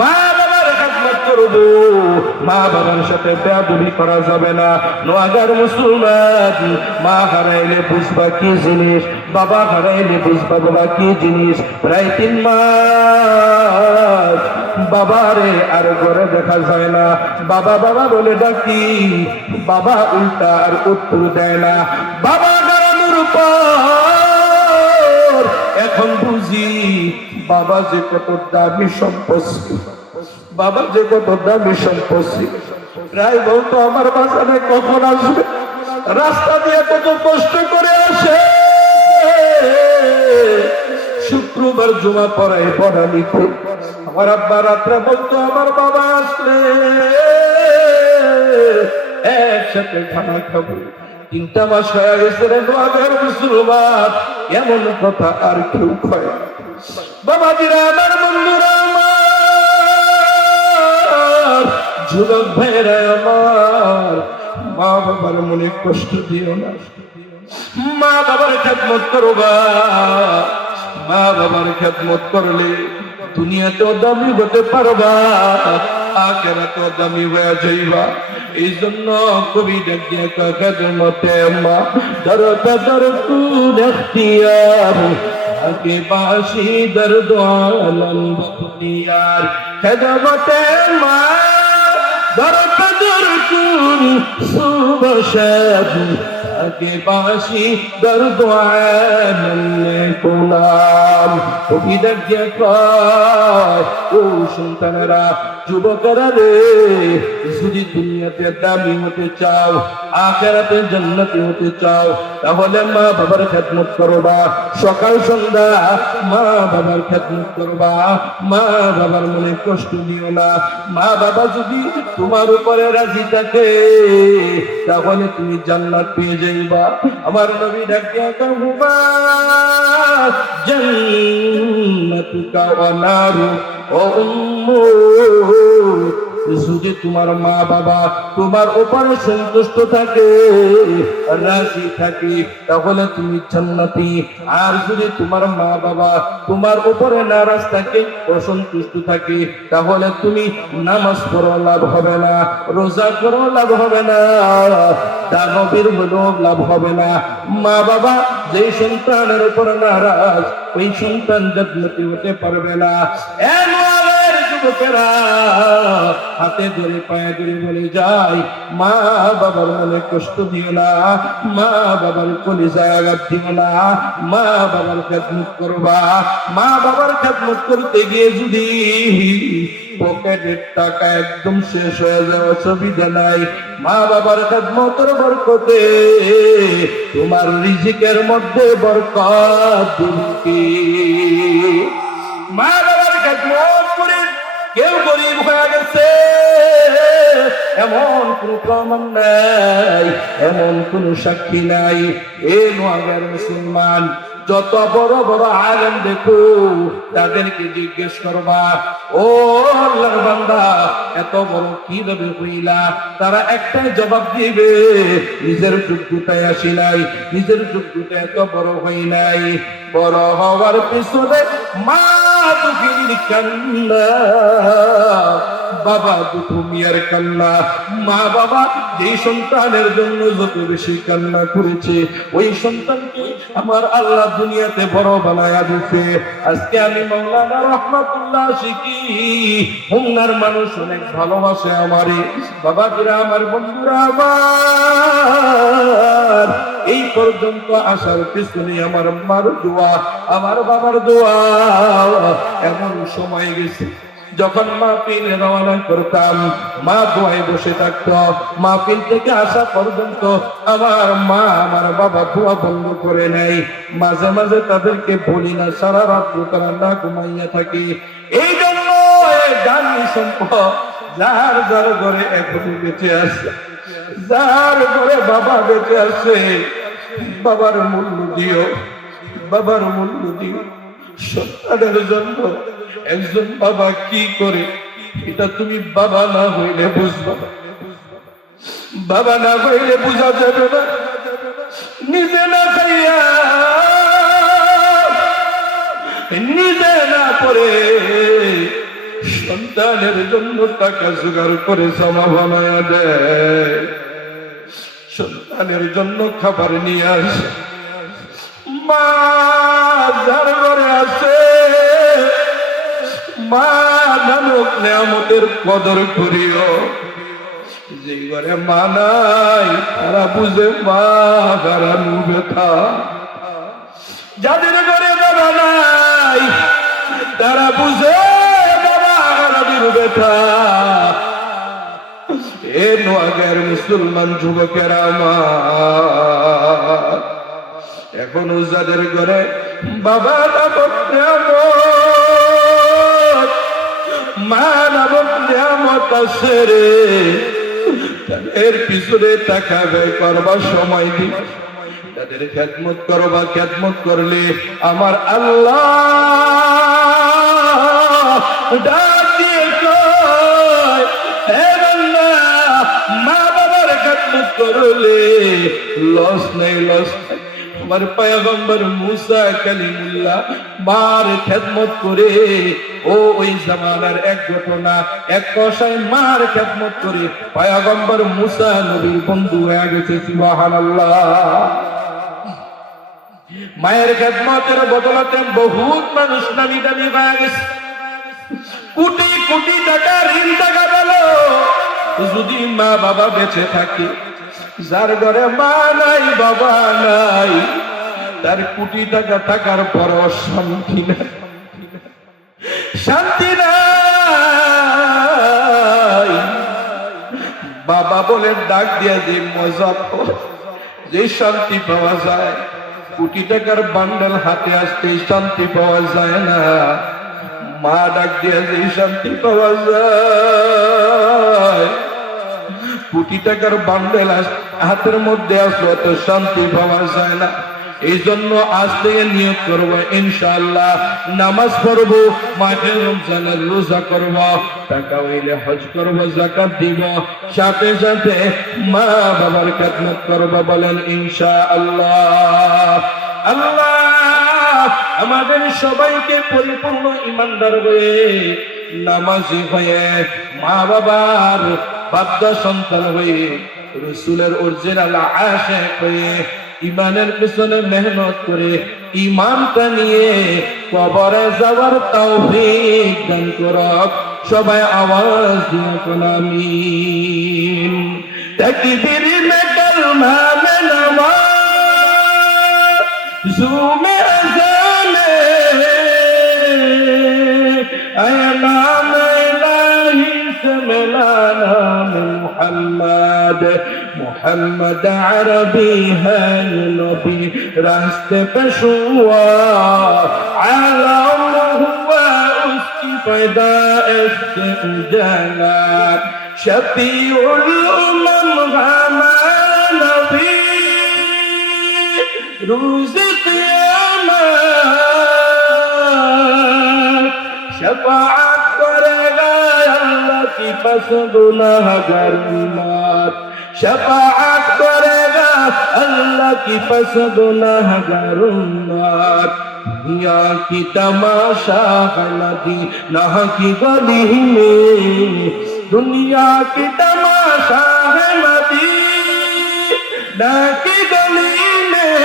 মা বাবার খেদমত করব, মা বাবার সাথে বেয়াদবি করা যাবে না। নোয়াগার মুসলমান, মা হারাইলে বুঝবা কি জিনিস, বাবা হারাইলে বুঝবা বাবা কি জিনিস। প্রায় 3 মাস বাবারে আর ঘরে দেখা যায় না। বাবা বাবা বলে ডাকি, বাবা উল্টা আর উত্তর দেয় না। বাবা হারানোর পর এখন বুঝি বাবা যে কত দামি সম্পত্তি, বাবা যে কত দামি সম্পত্তি। প্রায় বলতো আমার বাসানে কখন আসবে, রাস্তা দিয়ে কত কষ্ট করে আসে, শুক্রবার জমা পড়ায় পড়ালিতে। আমার আব্বা রাত্রে বলতো আমার বাবা আসলে একসাথে খানা খাবো। 3টা মাস হয়ে গেছে রে নোয়াগার মুসলমান, এমন কথা আর কেউ কয় না। বাবাজিরা আমার, বন্ধুরা আমার, যুবক ভাইরা আমার, মা বাবার মনে কষ্ট দিও না। মা বাবার খেদমত করবা, মা বাবার খেদমত করলে দুনিয়াতেও দামি হতে পারবা, আখিরাতেও দামি হয়ে যাইবা। এই জন্য কবি ডাক দিয়া কয় খেদমতে মা দরকার কুন ইখতিয়ার, আগে বাসি দর্দ আলম বখতিয়ার। খেদমতে মা দরকার কুন সুবশাদ, আগে বাসি দর্দ আলম কোলাম। কবি ডাক দিয়া কয় ও সন্তানেরা, যুবকেরা রে, যদি দুনিয়াতে দামি হতে চাও, আখিরাতে জান্নাতি হতে চাও, তাহলে মা বাবার খেদমত করবা। সকাল সন্ধ্যা মা বাবার খেদমত করবা, মা বাবার মনে কষ্ট দিও না। মা বাবা যদি তোমার উপরে রাজি থাকে, তাহলে তুমি জান্নাত পেয়ে যাইবা। আমার নবী ডাকিয়া কহুমা জান্নাতুকা ওয়া নারু ও উম্মু, যদি তোমার মা বাবা তোমার উপরে সন্তুষ্ট থাকে, রাজি থাকে, তাহলে তুমি জান্নাতি। আর যদি তোমার মা বাবা তোমার উপরে নারাজ থাকে, অসন্তুষ্ট থাকে, তাহলে তুমি নামাজ পড়ো লাভ হবে না, রোজা করো লাভ হবে না, দানবীর হলেও লাভ হবে না। মা বাবা যে সন্তানের উপর নারাজ, ওই সন্তান জান্নাতি হতে পারবে না। যুবকেরা হাতে ধরে পায়ে ধরে বলে যায়, মা বাবার মনে কষ্ট দিও না, মা বাবার কলিজায় আঘাত দিও না, মা বাবার খেদমত করবা। মা বাবার খেদমত করতে গিয়ে যদি পকেটের টাকা একদম শেষ হয়ে যায়, অসুবিধা নাই। মা বাবার খেদমতের বরকতে তোমার রিজিকের মধ্যে বরকত দিবে। মা বাবার খেদমত করে কেউ গরিব হয়ে গেছে এমন কোন প্রমাণ নাই, এমন কোন সাক্ষী নাই। এ নোয়াগার মুসলমান, যত বড় বড় আলেম দেখো, তাদেরকে জিজ্ঞেস করবা, ও আল্লাহর বান্দা, এত বড় কিভাবে হইলা? তারা একটাই জবাব দিবে, নিজের যোগ্যতায় আসি নাই, নিজের যোগ্যতায় এত বড় হই নাই। বড় হওয়ার পিছনে মা দুঃখীর কান্না, বাবা দুঃখ মিয়ার কান্না। মা বাবা যেই সন্তানের জন্য যত বেশি কান্না করেছে, ওই সন্তানকে আমার আল্লাহ দুনিয়াতে বড় বানায়া দিতে। আজকে আমি মাওলানা রহমাতুল্লাহ শিখি, হুমনার মানুষ অনেক ভালোবাসে আমারে। বাবাজিরা আমার, বন্ধুরা আমার, এই পর্যন্ত আসার পিছনে আমার মার দোয়া, আমার বাবার দোয়া। এমন সময় গেছে যখন মাহফিলে রওনা করতাম, মা দোয়ায় বসে থাকতো। মাহফিল থেকে আসা পর্যন্ত আমার মা আমার বাবা দোয়া বন্ধ করে নেয়। মাঝে মাঝে তাদেরকে বলি না, সারা রাত তারা না ঘুমাইয়া থাকি। এই জন্য দামি সম্পদ যার যার ঘরে এখনই বেঁচে আছে, যার ঘরে বাবা বেঁচে আছে, বাবার মূল্য দিও, বাবার মূল্য দিও। সন্তানের জন্য একজন বাবা কি করে, এটা তুমি বাবা না হইলে বুঝবা, বাবা না হইলে বুঝা যাবে না। নিজে না খাইয়া, নিজে না পড়ে সন্তানের জন্য টাকা জোগাড় করে জমা বানায় দেয়, সন্তানের জন্য খাবার নিয়ে আসে। মা যার ঘরে আছে, মা নানক নেয়ামতের কদর করিও। যে ঘরে মা নাই তারা বুঝে মা হারানো ব্যথা। যাদের ঘরে বাবা নাই তারা বুঝে বাবা হারানোর ব্যথা। এ নোয়াগাঁয়ের মুসলমান যুবকেরা আমার, এখনো যাদের ঘরে বাবা নামক নিয়ামত, মা নামক নিয়ামত আছে রে, তাদের পিছনে টাকা ব্যয় করবার সময় দিন, তাদের খেদমত করবা। খেদমত করলে আমার আল্লাহ ডাক দিয়ে কয়, হে বান্দা, মা বাবার খেদমত করলে লস নেই, লস নেই। আমার পয়গম্বর মুসা কালিমুল্লাহ মার খেদমত করে, ওই জামানার এক ঘটনা, এক কসাই মার খেদমত করে পয়গম্বর মুসা নবীর বন্ধু হয়ে গেছে। সুবহানাল্লাহ। মায়ের খেদমতের বদলাতে বহুত মানুষ নামি দামি হয়ে গেছে। কোটি কোটি টাকা ঋণ টাকা পেল। যদি মা বাবা বেঁচে থাকে, যার ঘরে মা নাই বাবা নাই, তার কোটি টাকা থাকার পর শান্তি নাই, শান্তি নাই। বাবা বলে ডাক দিয়া যে মজা, যে শান্তি পাওয়া যায়, কোটি টাকার বান্ডেল হাতে আসতে শান্তি পাওয়া যায় না। মা ডাক দিয়া যে শান্তি পাওয়া যায়, কোটি টাকার বান্ডেল হাতের মধ্যে আসলো তো শান্তি পাওয়া যায় না। এই জন্য আজ থেকে নিয়ত করবো, ইনশাআল্লাহ নামাজ পড়বো, মাঠে রমজানের রোজা করবো, টাকা হইলে হজ করবো, যাকাত দিব, সাথে সাথে মা বাবার খেদমত করবো। বলেন ইনশাআল্লাহ। আল্লাহ আমাদের সবাইকে পরিপূর্ণ ইমানদার হয়ে, নামাজি হয়ে, মা বাবার বাধ্য সন্তান হয়ে, রাসূলের অরিজিনাল আশিক হয়ে, ইমানের পিছনে মেহনত করে ইমানটা নিয়ে কবরে যাওয়ার তৌফিক দান করুক। সবাই আওয়াজ দিয়ে কোন আমিন। তাকবীর মে কলমা মে নামাজ, জুমে আযানে আয়ালাম ইলাহি সালানা মুহাম্মদ। मोहम्मद अरबी है नबी, रास्ते पे शुआ आलम हुआ उसकी पैदाइश से उजाला। शफीउल उम्म हमारा नबी, रोज़ क़यामत शफ़ाअत करेगा अल्लाह की पास गुनाहगार उम्मत। शफाअत करेगा अल्लाह की पास गुनाहगार उम्मत। दुनिया की तमाशा है मदीना की गली में, दुनिया की तमाशा है मदीना की गली में,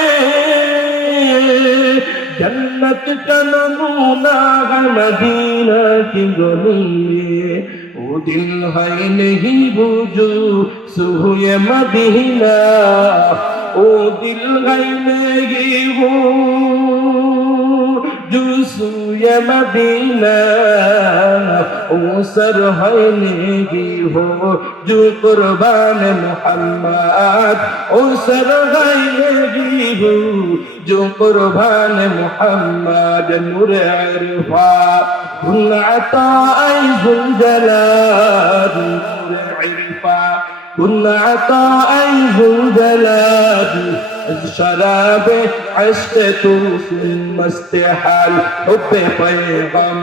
जन्नत का नमूना है मदीना की गली में। वो दिल है नहीं बुझू सुहुए मदीना, ओ दिल है नहीं बुझू सुहुए मदीना, ओ सर है नहीं हो जो कुर्बान मोहम्मद, ओ सर है नहीं हो जो कुर्बान मोहम्मद। नूर इरफा कुल अता ज़ुल जलाल, नूर इरफा कुल अता ज़ुल जलाल। शराब इश्क़ तू मस्त हाल, हुब्बे पैगम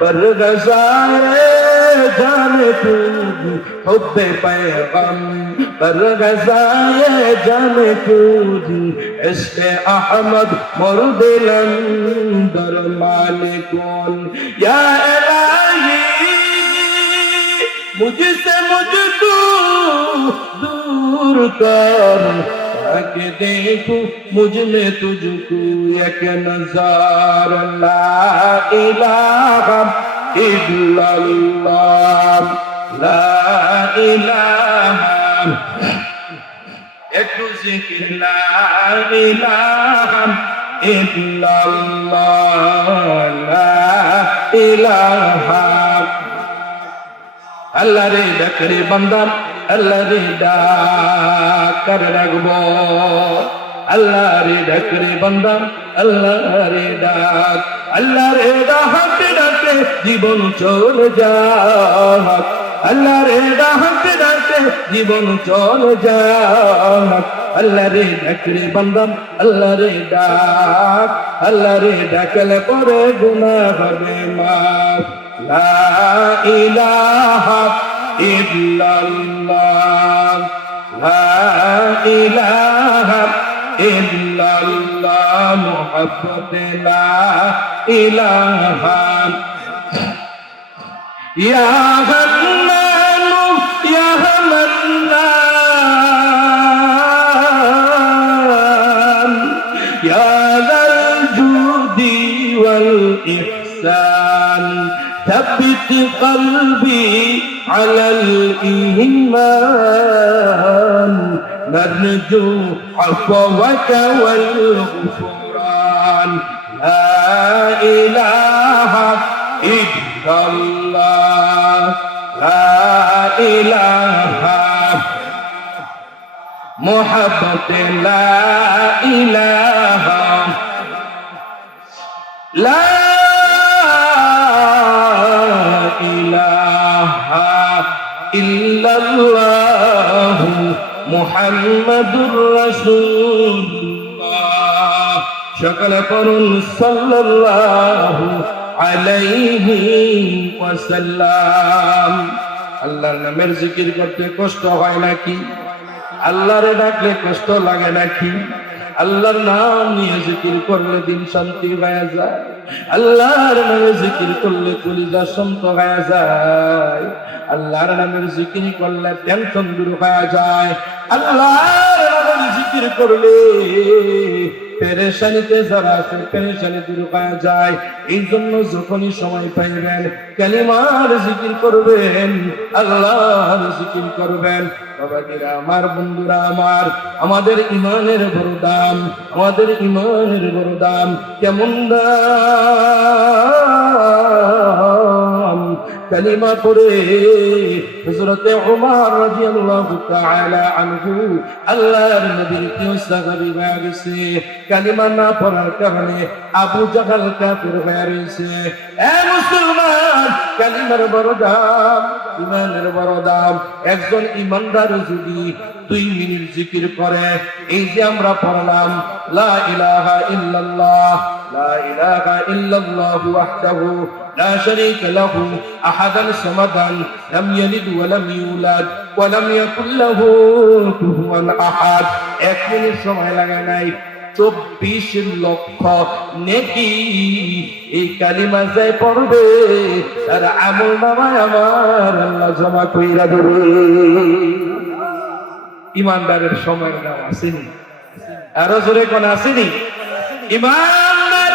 पर गज़ाए जाने तू, हुब्बे पैगम पर गज़ाए जाने तू। इश्क़ अहमद मुर्दिलन दर मालिकुन, या इलाही मुझसे मुझको दूर कर, ताकि देखूं मुझ में तुझको एक नज़र। ला इलाहा इल्लल्लाह, ला इलाहा, একটু জিকির, লা ইলাহা ইল্লাল্লাহ, লা ইলাহা। আল্লাহ রে ডাকরে বান্দা, আল্লাহ রে ডাক করে রাখবো, আল্লাহ রে ডাকরে বান্দা, আল্লাহ রে ডাক, আল্লাহ রে ডাকতে ডাকতে জীবন চলে যায়, আল্লাহ রে ডাকতে ডাকতে জীবন চলে যায়। আল্লাহ রে ডাকরে বান্দা, আল্লাহ রে ডাক, আল্লাহ রে ডাকলে পরে গুনাহ হবে মাফ। লা ইলাহা ইল্লাল্লাহ, লা ইলাহা ইল্লাল্লাহ, মুহাব্বতে লা ইলাহা। ইয়া হান্নানু ইয়া হান্নান, ইয়া যাল জুদি ওয়াল ইহসান, ثبت قلبي على الإيمان، نرجو عفوك والغفران. لا إله إلا الله، لا إله محبة، لا إله لا ইল্লাল্লাহু মুহাম্মাদুর রাসূলুল্লাহ। সকলে পড়ুন সাল্লাল্লাহু আলাইহি ওয়াসাল্লাম। আল্লাহর নামের জিকির করতে কষ্ট হয় নাকি? আল্লাহরে ডাকলে কষ্ট লাগে নাকি? আল্লাহর নাম নিয়ে জিকির করলে দিন শান্তি হয়ে যায়, আল্লাহর নামে জিকির করলে কলিজা শান্ত হয়ে যায়, আল্লাহর নামের জিকির করলে টেনশন দূর হয়ে যায়, আল্লাহর নামের জিকির করলে পেরেশানিতে যারা আছে পেরেশানি দূর হয়ে যায়। এই জন্য যখনই সময় পাইবেন কালিমার জিকির করবেন, আল্লাহর জিকির করবেন। বাবাজিরা আমার, বন্ধুরা আমার, আমাদের ইমানের বড় দাম, আমাদের ইমানের বড় দাম। কেমন দাম! কালিমা পড়ে হযরতে ওমর রাদিয়াল্লাহু তাআলা আনহু আল্লাহর নবীর প্রিয় সাহাবী হয়ে গেছে। কালিমা না পড়ার কারণে আবু জাহল কাফির হয়ে রয়েছে। এ মুসলমান, কালিমার বড় দাম, ইমানের বড় দাম। একজন ইমানদার যদি 2 মিনিট জিকির করে, এই যে আমরা পড়লাম লা ইলাহা ইল্লাল্লাহ, লা ইলাহা ইল্লাল্লাহু ওয়াহদাহু লা শারীকা লাহু আহাদান সামাদান লাম ইয়ালিদ ওয়া লাম ইউলাদ ওয়া লাম ইয়াকুল লাহু কুফুয়ান আহাদ। 1 মিনিট সময় লাগে নাই, 24 লক্ষ নেকি এই কালিমা যাই পড়বে তার আমলনামায় আমার আল্লাহ জমা কইরা দেবে। ইমানদারের সময়ের দাম আসেনি? আরো জোরে কোন আসেনি? ইমানদার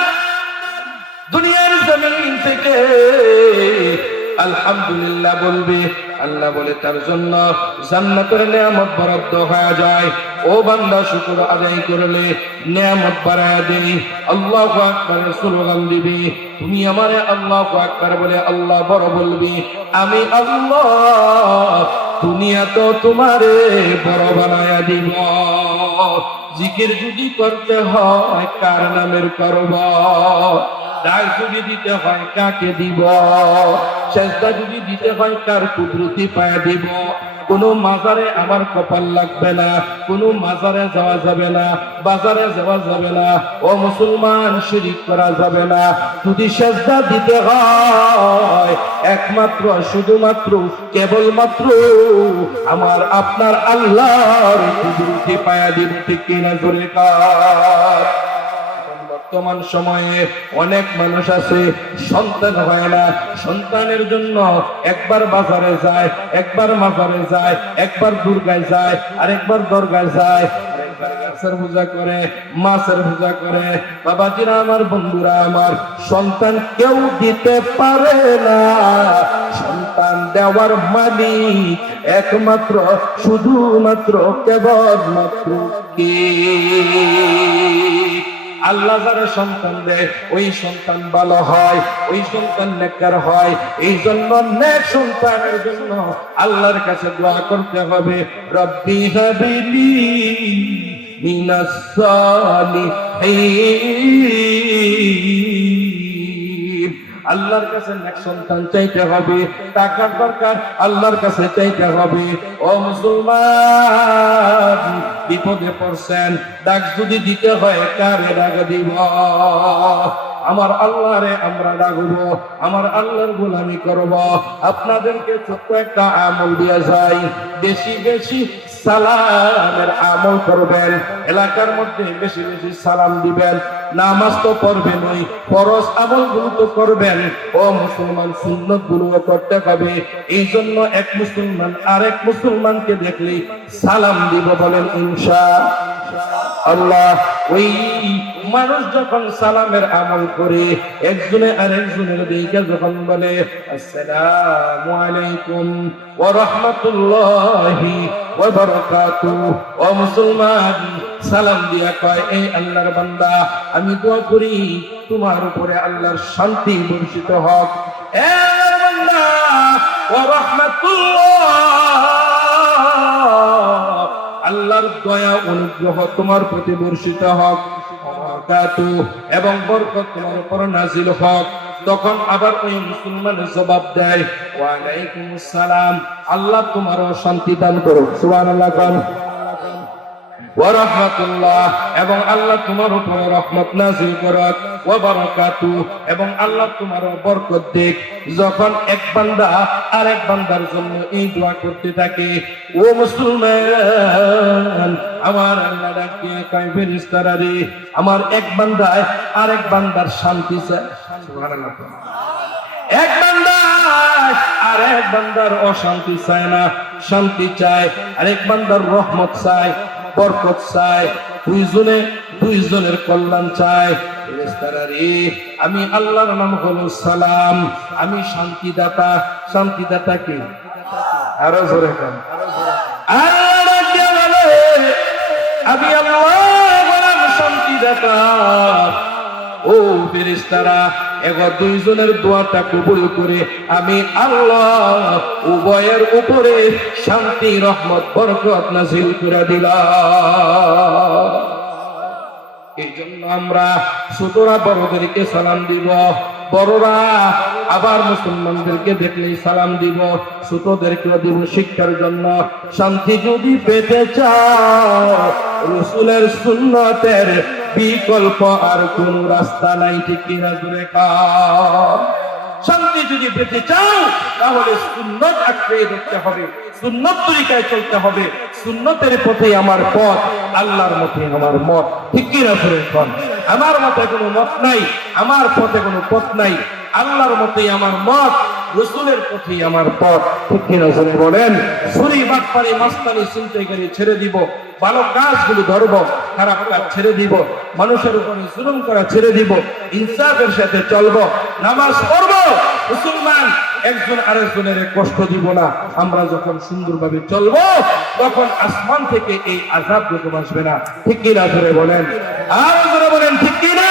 দুনিয়ার জমিন থেকে আলহামদুলিল্লাহ বলবে, আল্লাহ বলে তার জন্য জান্নাতের নিয়ামত বরাদ্দ হয়ে যায়। ও বান্দা, শুকর আদায় করলে নিয়ামত বাড়ায় দেই, আল্লাহু আকবার স্লোগান দিবি। তুমি আমারে আল্লাহু আকবার বলে আল্লাহ বড় বলবি, আমি আল্লাহ দুনিয়া তো তোমারে বড় বানায়া দিব। জিকির যদি করতে হয় কার নামের করব, ডাক যদি দিতে হয় কাকে দিব, সেজদা যদি দিতে হয় কার কুদরতি পায়া দিব। কোন মাজারে আমার কপাল লাগবে না, কোন মাজারে যাওয়া যাবে না, বাজারে যাওয়া যাবে না, ও মুসলমান শিরিক করা যাবে না। যদি সেজদা দিতে হয় একমাত্র শুধুমাত্র কেবলমাত্র আমার আপনার আল্লাহর কুদরতি পায়া দিব। ঠিক কিনা জোরে কার? বর্তমান সময়ে অনেক মানুষ আছে সন্তান হয় না, সন্তানের জন্য একবার বাজারে যায়, একবার মাজারে যায়, একবার দুর্গায় যায়, আরেকবার দরগায় যায়, আরেকবার গাছের পূজা করে, মাছের পূজা করে। বাবাজিরা আমার, বন্ধুরা আমার, সন্তান কেউ দিতে পারে না। সন্তান দেওয়ার মালিক একমাত্র, শুধুমাত্র, কেবলমাত্র কে? আল্লাহ যারা সন্তান দেয় ওই সন্তান ভালো হয়, ওই সন্তান নেককার হয়। এই জন্য নেক সন্তানের জন্য আল্লাহর কাছে দোয়া করতে হবে, রব্বি হাবিলি মিনাস সালিহিন। আল্লাহর কাছে নেক সন্তান চাইতে হবে। টাকার দরকার, আল্লাহর কাছে চাইতে হবে। ও মুসলমান, বিপদে পড়ছেন, ডাক যদি দিতে হয় কারে ডাক দিব? আমার আল্লাহরে আমরা ডাকবো, আমার আল্লাহর গোলামি করব। আপনাদেরকে ছোট্ট একটা আমল দিয়া যাই, বেশি বেশি সালামের আমল করবেন। এলাকার মধ্যে বেশি বেশি সালাম দিবেন। নামাজ তো পড়বেন, ওই ফরজ আমল গুলো তো করবেন। ও মুসলমান, সুন্নত গুলো করতে হবে। এই জন্য এক মুসলমান আরেক মুসলমানকে দেখলে সালাম দিব, বলেন ইনশাআল্লাহ। ওই মানুষ যখন সালামের আমল করে, একজনে আরেকজনের দিকে যখন বলে আসসালামু আলাইকুম ওয়া রাহমাতুল্লাহি ওয়া বারাকাতুহু, ও মুসলমান সালাম দিয়া কয়, এই আল্লাহর বান্দা, আমি দোয়া করি তোমার উপরে আল্লাহর শান্তি বর্ষিত হোক। এ আল্লাহর বান্দা, ওয়া রাহমাতুল্লাহ, আল্লাহর দয়া অনুগ্রহ তোমার প্রতি বর্ষিত হোক, এবং বরকত তোমার উপর নাজিল হোক। তখন আবার ওই মুসলমান জবাব দেয়, ওয়া আলাইকুমুস সালাম, আল্লাহ তোমারও শান্তি দান করুক, সুবহানাল্লাহ, ওয়া রাহমাতুল্লাহ, এবং আল্লাহ তোমার উপরে রহমত নাযিল করুক, ওয়া বারাকাতুহু, এবং আল্লাহ তোমার বরকত দিক। যখন এক বান্দা আরেক বান্দার জন্য এই দোয়া করতে থাকে, ও মুসলমান, আমার আল্লাহ ডাকে কয়, ফেরেশতারা রে, আমার এক বান্দায় আরেক বান্দার শান্তি চায়, সুবহানাল্লাহ। এক বান্দা আরেক বান্দার অশান্তি চায় না, শান্তি চায়। আরেক বান্দার রহমত চায়, বরকত চায়, দুইজনের কল্যাণ চায়। ফেরেশতারা রে, আমি আল্লাহর নাম হলো সালাম, আমি শান্তিদাতা। শান্তিদাতা কি? আরো জোরে কান। আল্লাহ বলে, আমি আল্লাহ হলাম শান্তিদাতা। ও ফেরেশতারা, এবার দুইজনের দোয়াটা কবুল করে আমি আল্লাহ উভয়ের উপরে শান্তি, রহমত, বরকত নাযিল করে দিলাম। এই জন্য আমরা ছোটরা বড়দেরকে সালাম দিব, বড়রা আবার মুসলমানদেরকে দেখলেই সালাম দিব, ছোটদেরকেও দিব শিক্ষার জন্য। শান্তি যদি পেতে চাও, রাসূলের সুন্নতের বিকল্প আর কোন রাস্তা নাই, ঠিক কিনা জোরে কাও। শান্তি যদি পেতে চাও, তাহলে সুন্নত আঁকড়ে ধরতে হবে, সুন্নত তরিকায় চলতে হবে। সুন্নতের পথে আমার পথ, আল্লাহর মতে আমার মত, ঠিক কিনা জোরে কোন। আমার মতে কোনো মত নাই, আমার পথে কোনো পথ নাই, আল্লাহর মতেই আমার মত, রাসূলের পথেই আমার পথ, ঠিক কিনা জোরে বলেন। চুরি, বাটপারি, মাস্তানি, ছিনতাইকারী ছেড়ে দিব, ভালো কাজগুলো ধরব, খারাপ কাজ ছেড়ে দিব, মানুষের উপরে জুলুম করা ছেড়ে দিব, ইনসাফের সাথে চলব, নামাজ পড়ব। মুসলমান একজন আরেকজনের কষ্ট দিব না। আমরা যখন সুন্দরভাবে চলব, তখন আসমান থেকে এই আযাব যখন আসবে না, ঠিক কিনা জোরে বলেন, আর জোরে বলেন, ঠিক কিনা।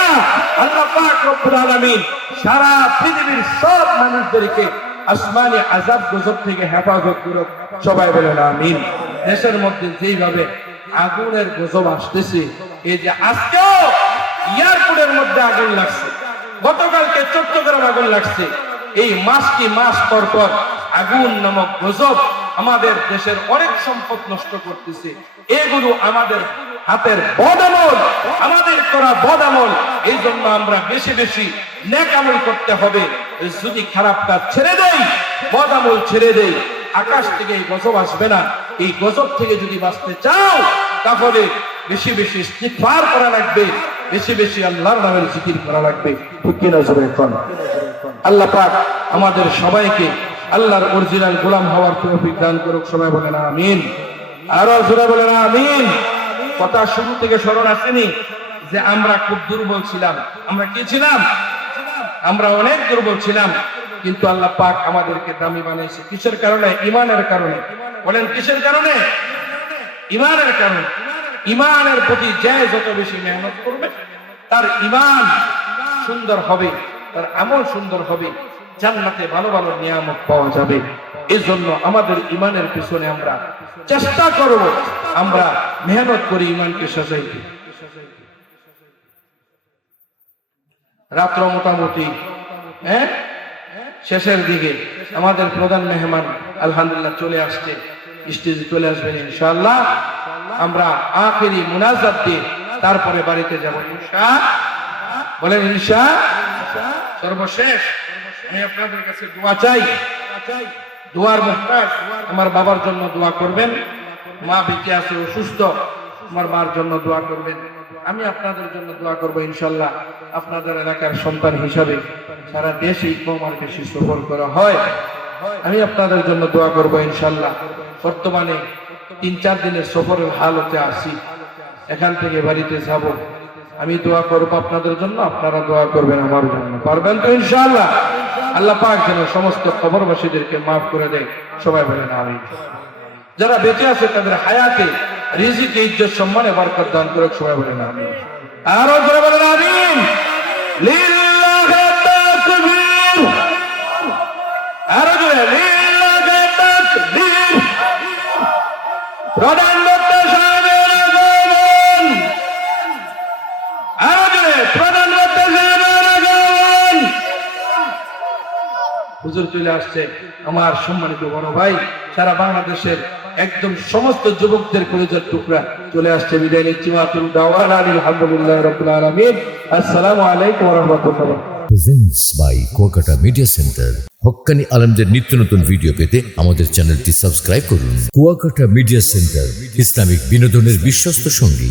আল্লাহ পাক রব্বুল আলামিন সারা পৃথিবীর সব মানুষদেরকে আসমানি আযাব গজব থেকে হেফাজত করুক, সবাই বলেন আমিন। দেশের মধ্যে যেইভাবে আগুনের গজব আসতেছে, এই যে আজকেও এয়ারপোর্টের মধ্যে আগুন লাগছে, গতকালকে চট্টগ্রাম আগুন লাগছে, এই মাসটি মাস পর পর আগুন নামক গজব আমাদের দেশের অনেক সম্পদ নষ্ট করতেছে। এগুলো আমাদের হাতের বদামল, আমাদের করা বদামল। এই জন্য আমরা বেশি বেশি নেক আমল করতে হবে। যদি খারাপ কাজ ছেড়ে দেই, বদামল ছেড়ে দেই, আকাশ থেকে এই গজব আসবে না। এই গজব থেকে যদি বাঁচতে চাও, তাহলে বেশি বেশি ইস্তিগফার করা লাগবে, বেশি বেশি আল্লাহর নামের জিকির করা লাগবে। কিনা জোরে এখন আল্লাহ পাক আমাদের সবাইকে আল্লাহর অরিজিনাল গোলাম হওয়ার তৌফিক দান করুক। সবাই বলেন আমিন। আরো জোরে বলেন আমিন। কথা শুরু থেকে স্মরণ আসেনি যে আমরা খুব দুর্বল ছিলাম। আমরা কি ছিলাম? আমরা অনেক দুর্বল ছিলাম, কিন্তু আল্লাহ পাক আমাদেরকে দামি বানিয়েছে। কিসের কারণে? ইমানের কারণে। বলেন কিসের কারণে? ইমানের কারণে। ইমানের প্রতি যে যত বেশি মেহনত করবে তার ইমান সুন্দর হবে, তার আমল সুন্দর হবে, জান্নাতে ভালো ভালো নিয়ামত পাওয়া যাবে। এই জন্য আমাদের ইমানের পিছনে আমরা চেষ্টা করব, আমরা মেহনত করি ইমানকে সাজাইতে। রাত্র মোটামুটি শেষের দিকে আমাদের প্রধান মেহমান আলহামদুলিল্লাহ চলে আসছে, স্টেজে চলে আসবেন ইনশাআল্লাহ। আমরা আখেরি মুনাজাত দিয়ে তারপরে বাড়িতে যাব ইনশাআল্লাহ। বলেন ইনশাআল্লাহ। সর্বশেষ আমি আপনাদের কাছে দোয়া চাই, দোয়ার মুহতাজ। আমার বাবার জন্য দোয়া করবেন, মা বেঁচে আছে অসুস্থ, আমার মার জন্য দোয়া করবেন। আমি আপনাদের জন্য দোয়া করবো ইনশাআল্লাহ। আপনাদের এলাকার সন্তান হিসাবে সারা দেশে কমার বেশি সফর করা হয়, আমি আপনাদের জন্য দোয়া করবো ইনশাআল্লাহ। বর্তমানে 3-4 দিনের সফরের হালতে আসি, এখান থেকে বাড়িতে যাব। আমি দোয়া করবো আপনাদের জন্য, আপনারা দোয়া করবেন আমার জন্য। পারবেন তো ইনশাআল্লাহ? আল্লাহ পাক যেন সমস্ত কবরবাসীদেরকে মাফ করে দেয়। সবাই বলেন আমিন। যারা বেঁচে আছে তাদের হায়াতে রিজিকে ইজ্জত সম্মানে বরকত দান করুক। সবাই বলেন আমিন। আরো জোরে বলেন আমিন। লিল্লাহি তাকবীর। আরো জোরে লিল্লাহি তাকবীর। প্রধানমন্ত্রী সাহেবের আগমন। আরো জোরে প্রধানমন্ত্রী সাহেবের আগমন। হুজুর চলে আসছে। আমার সম্মানিত বড় ভাই, সারা বাংলাদেশের একদম সমস্ত যুবকদের কলিজার টুকরা চলে আসছে। বিদায় নিচ্ছি। আলহামদুলিল্লাহ রাব্বিল আলামিন। আসসালামু আলাইকুম ওয়া রাহমাতুল্লাহ। Presents by Kuakata media centre. হক্কানি আলেমদের নিত্য নতুন ভিডিও পেতে আমাদের চ্যানেলটি সাবস্ক্রাইব করুন। কুয়াকাটা মিডিয়া সেন্টার, ইসলামিক বিনোদনের বিশ্বস্ত সঙ্গী।